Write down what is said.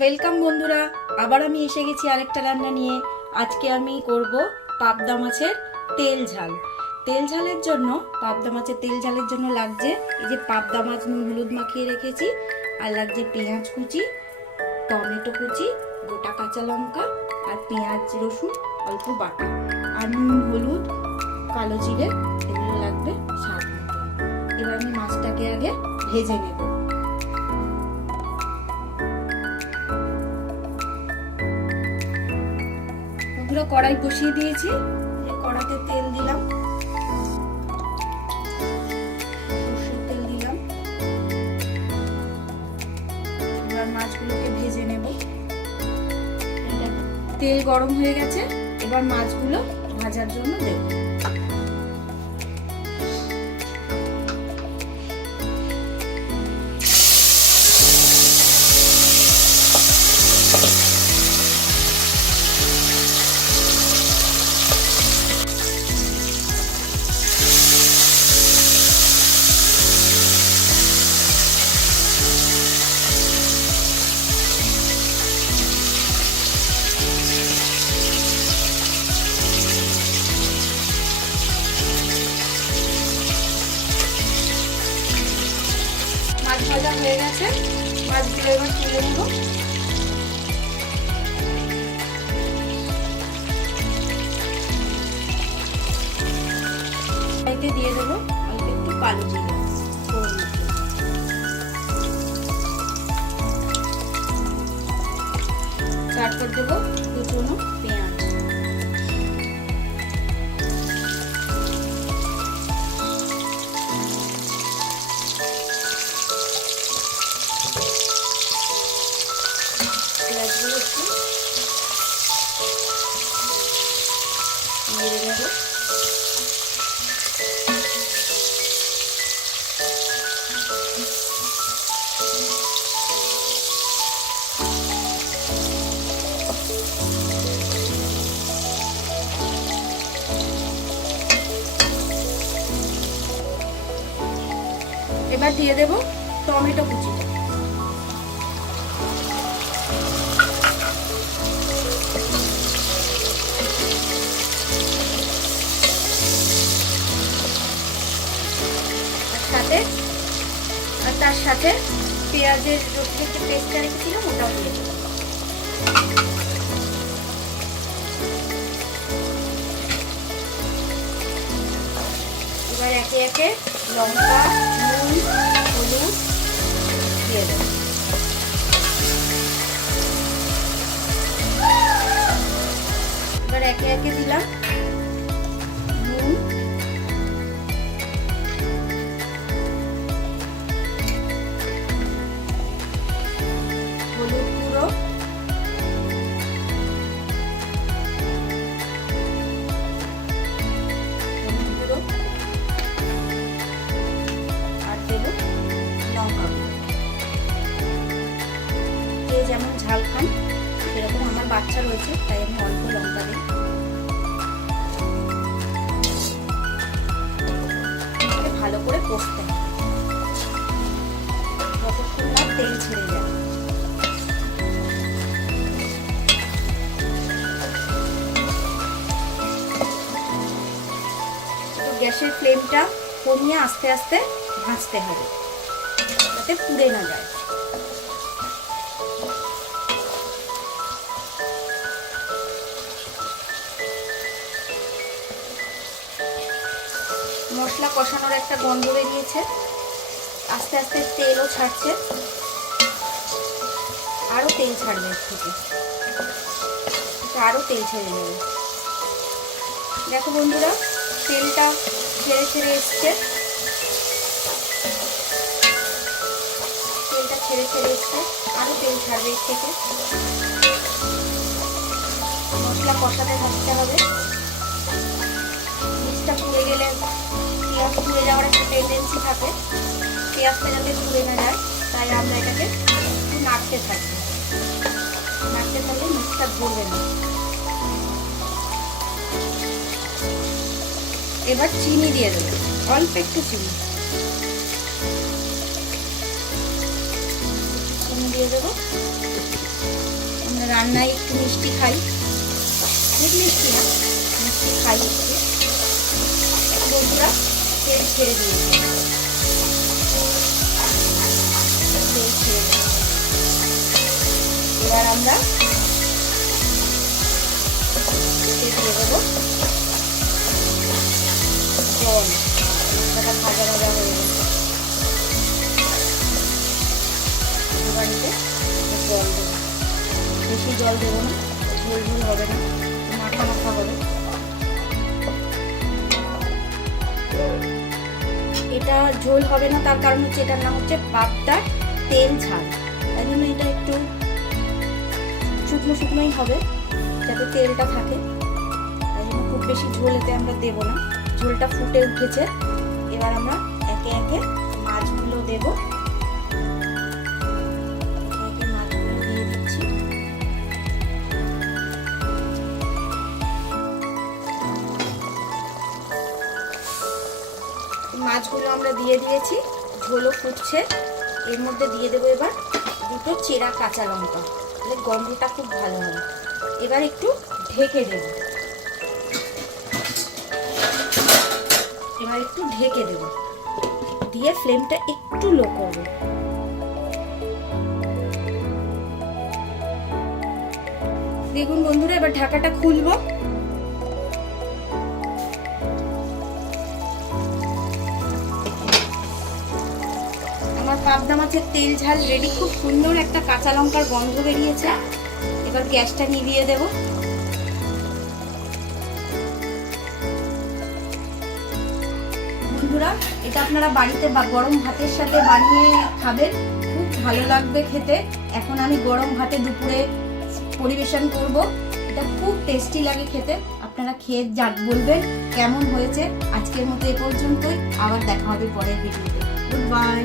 Welcome বন্ধুরা, আবার আমি এসে গেছি আরেকটা রান্না নিয়ে। আজকে আমি করব পাবদা মাছের তেল ঝাল। তেল ঝালের জন্য পাবদা মাছের তেল ঝালের জন্য লাগছে এই যে পাবদা মাছ নুন হলুদ মাখিয়ে রেখেছি, আর লাগছে পেঁয়াজ কুচি, টমেটো কুচি, গোটা কাঁচা লঙ্কা, আর পেঁয়াজ রসুন অল্প বাটা, আর নুন হলুদ কালো জিরে, এগুলো লাগবে স্বাদ মতো। এবার আমি মাছটাকে আগে ভেজে নেব। কড়াই বসিয়ে দিয়েছি, কড়াতে তেল দিলাম, সরষের তেল দিলাম। এবার মাছগুলোকে ভেজে নেব। তেল গরম হয়ে গেছে, এবার মাছগুলো ভাজার জন্য দেব। মাছ ভাজা হয়ে গেছে, মাছগুলো এবার তুলে নেব। কড়াইতে দিয়ে দেবো অল্প একটু কালো জিরে, তারপর দেবো কুচনো পেঁয়াজ, পেঁয়াজগুলো একটু নেড়ে নেব। এবার দিয়ে দেব টমেটো কুচিটা, তার সাথে পেঁয়াজের রসুনের যে পেস্টটা রেখেছিলাম ওটাও দিয়ে দেবো। এবার একে একে লঙ্কা, নুন, হলুদ দিয়ে দেবো। এবার একে একে দিলাম নুন, হলুদ গুঁড়ো, আর দেব লঙ্কা গুঁড়ো। যে যেমন ঝাল খান সেরকম, আমার বাচ্চা রয়েছে তাই আমি অল্প লঙ্কা দিই। ভালো করে কষতে হবে যতক্ষণ না তেল ছেড়ে যায়। গ্যাসের ফ্লেমটা কমিয়ে আস্তে আস্তে ভাজতে হবে যাতে পুড়ে না যায়। মশলা কষানোর একটা গন্ধ বেরিয়েছে, আস্তে আস্তে তেলও ছাড়ছে, আরো তেল ছাড়বে এর থেকে, আরো তেল ছেড়ে নেবে। দেখো বন্ধুরা, তেলটা ছেড়ে ছেড়ে এসছে, তেলটা ছেড়ে ছেড়ে এসছে, আরো তেল ছাড়বে এর থেকে। মশলা কষাতে থাকতে হবে। নিচটা পুড়ে গেলে পেঁয়াজ পুড়ে যাওয়ার একটা টেন্ডেন্সি থাকে, পেঁয়াজটা যাতে পুড়ে না যায় তাই আমরা এটাকে একটু নাড়তে থাকবো। নাড়তে থাকলে নিচটা ধরবে না। এবার চিনি দিয়ে দেবো, অল্প একটু চিনি দিয়ে দেবো। রান্নায় একটু মিষ্টি খাই, খুব মিষ্টি না, মিষ্টি খাই একটু। বন্ধুরা তেল ছেড়ে দিয়েছি, তেল ছেড়ে দিয়েছি। এবার আমরা দিয়ে দেবো জল। মশলাটা ভাজা ভাজা হয়ে গেছে, এবার জল দেবো। বেশি জল দেবো না, ঝোল ঝোল হবে না, মাখা মাখা হবে। এটা ঝোল হবে না, তার কারণ হচ্ছে এটার নাম হচ্ছে পাবদার তেল ঝাল, তাই জন্য এটা একটু শুকনো শুকনোই হবে, যাতে তেলটা থাকে। তাই জন্য খুব বেশি ঝোল এতে আমরা দেবো না। ঝোলটা ফুটে উঠেছে, এবার আমরা একে একে মাছগুলো দেবো। একে মাছগুলো দিয়ে দিচ্ছি। মাছগুলো আমরা দিয়ে দিয়েছি, ঝোলও ফুটছে। এর মধ্যে দিয়ে দেবো এবার দুটো চেরা কাঁচা লঙ্কা, তাহলে গন্ধটা খুব ভালো হবে। এবার একটু ঢেকে দেব, এবার একটু ঢেকে দেব, দিয়ে ফ্লেমটা একটু লো করব। দেখুন বন্ধুরা, এবার ঢাকাটা খুলবো। আমার পাবদা মাছের তেল ঝাল রেডি। খুব সুন্দর একটা কাঁচা লঙ্কার গন্ধ বেরিয়েছে। এবার গ্যাসটা নিভিয়ে দেব। বন্ধুরা, এটা আপনারা বাড়িতে বা গরম ভাতের সাথে বানিয়ে খাবেন, খুব ভালো লাগবে খেতে। এখন আমি গরম ভাতে দুপুরে পরিবেশন করব। এটা খুব টেস্টি লাগে খেতে। আপনারা খেয়ে বলবেন কেমন হয়েছে। আজকের মতো এ পর্যন্তই, আবার দেখা হবে পরের ভিডিওতে। Good bye.